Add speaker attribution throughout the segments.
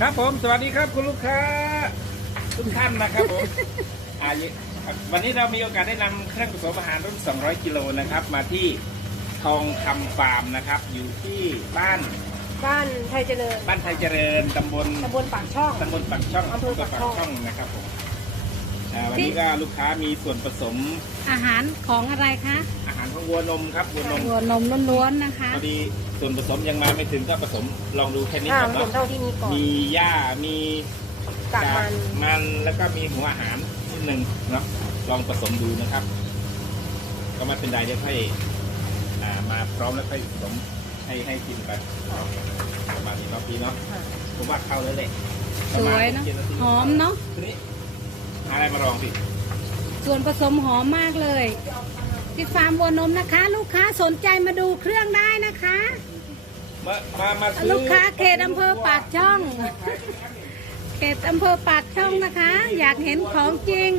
Speaker 1: ครับผม สวัสดีครับคุณลูกค้าทุกท่านนะครับผมอ่าวันนี้เรามีโอกาสได้นำเครื่องผสมอาหารรุ่น 200 กิโลนะครับ มาที่ทองคำฟาร์มนะครับ อยู่ที่บ้าน
Speaker 2: บ้านไทยเจริญ
Speaker 1: บ้านไทยเจริญตำบล
Speaker 2: ตำบลปากช่อง
Speaker 1: ตำบลปากช่อง
Speaker 2: อำเภอปากช่อง
Speaker 1: ช่องนะครับผมอ่าวันนี้ก็ลูกค้ามีส่วนผสม
Speaker 3: อาหารของอะไรคะ
Speaker 1: อาหาร ของวัวนมครับวัวนม
Speaker 3: วัวนมล้วนๆนะคะ
Speaker 1: พอดีส่วนผสมยังมาไม่ถึงก็ผสมลองดูแค่นี้
Speaker 2: อ่า
Speaker 1: ก่อน
Speaker 2: ผส
Speaker 1: เนาะ
Speaker 2: มเท่าที่มีก่อน
Speaker 1: มีหญ้ามี
Speaker 2: กากมัน
Speaker 1: มันแล้วก็มีหัวอาหารนิดหนึ่งเนาะลองผสมดูนะครับ ก็ไม่เป็นไรเดี๋ยวค่อยอ่ามาพร้อมแล้วค่อยผสมให้ให้กินไปประมาณนี้เนาะพี่เนาะ
Speaker 2: ค่ะ
Speaker 1: ผมว่าเข้าแล้วแหละ
Speaker 3: สวยเนาะ
Speaker 1: ประมาณจ็ดาที
Speaker 3: หอมเนาะ
Speaker 1: ทีนี้หาอะไรมาลองพี่
Speaker 3: ส่วนผสมหอมมากเลย ที่ฟาร์มวัวนมนะคะ ลูกค้าสนใจมาดูเครื่องได้นะคะ
Speaker 1: มามามาซื้อ
Speaker 3: ลูกค้าเขตอำเภอปากช่อง เขตอำเภอปากช่องนะคะ อยากเห็นของจริง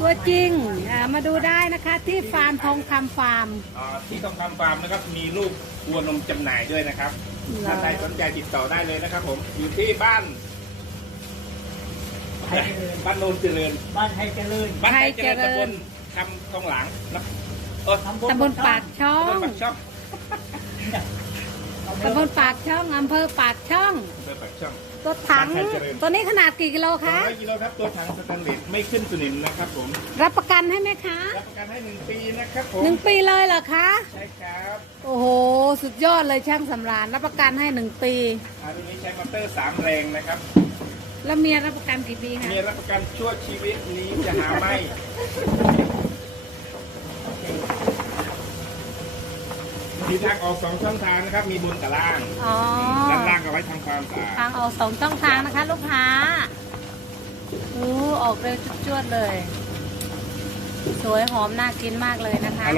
Speaker 3: ตัวจริงอ่ามาดูได้นะคะ ที่ฟาร์มทองคำฟาร์ม
Speaker 1: อ่าที่ต้องคำฟาร์มนะครับ มีลูกวัวนมจำหน่ายด้วยนะครับ
Speaker 3: เหรอ
Speaker 1: ถ้าใครสนใจติดต่อได้เลยนะครับ ผมอยู่ที่บ้าน
Speaker 4: ไทยเจริญ
Speaker 1: บ้านโนนเจริญ
Speaker 4: บ้านไทยเจริญ
Speaker 1: บ้านไทยเจริญ
Speaker 3: ไทยเจริญ
Speaker 1: ตำบล คำทองหลังนะเออ
Speaker 3: ตำบลปากช่อ
Speaker 1: ตำบ
Speaker 3: ง
Speaker 1: ลปากช่อง
Speaker 3: ตำบลปากช่องอำเภอปากช่อง
Speaker 1: อำเภอปากช่อง
Speaker 3: ตัวถัง
Speaker 1: บ้านไทยเจริญ
Speaker 3: ตัวนี้ขนาดกี่กิโล
Speaker 1: สอง
Speaker 3: คะ
Speaker 1: ร้อยกิโลครับตัวถังสแตนเลสไม่ขึ้นสนิมนะครับผม
Speaker 3: รับประกันให้ไหมคะ
Speaker 1: รับประกันให้หนึ่งปีนะครับผม
Speaker 3: หนึ่งปีเลยเหรอคะ
Speaker 1: ใช่ครับ
Speaker 3: โอ้โห สุดยอดเลยช่างสำราญรับประกันให้หนึ่งปี
Speaker 1: อันนี้ใช้มอเตอร์สามแรงนะครับ
Speaker 3: แล้วเมียรับประกันกี่ปีคะ
Speaker 1: มีรับประกันชั่วชีวิตนี้จะหาไม่ ทางออกสองช่องทางนะครับ มีบนกับล่าง
Speaker 3: อ๋อ
Speaker 1: ด้านล่างเอาไว้ทำความสะอาด
Speaker 3: ทางออกสองช่องทางนะคะ ลูกค้าโอ้ออกเร็วจุดจวดๆเลย สวยหอมน่ากินมากเลยนะคะ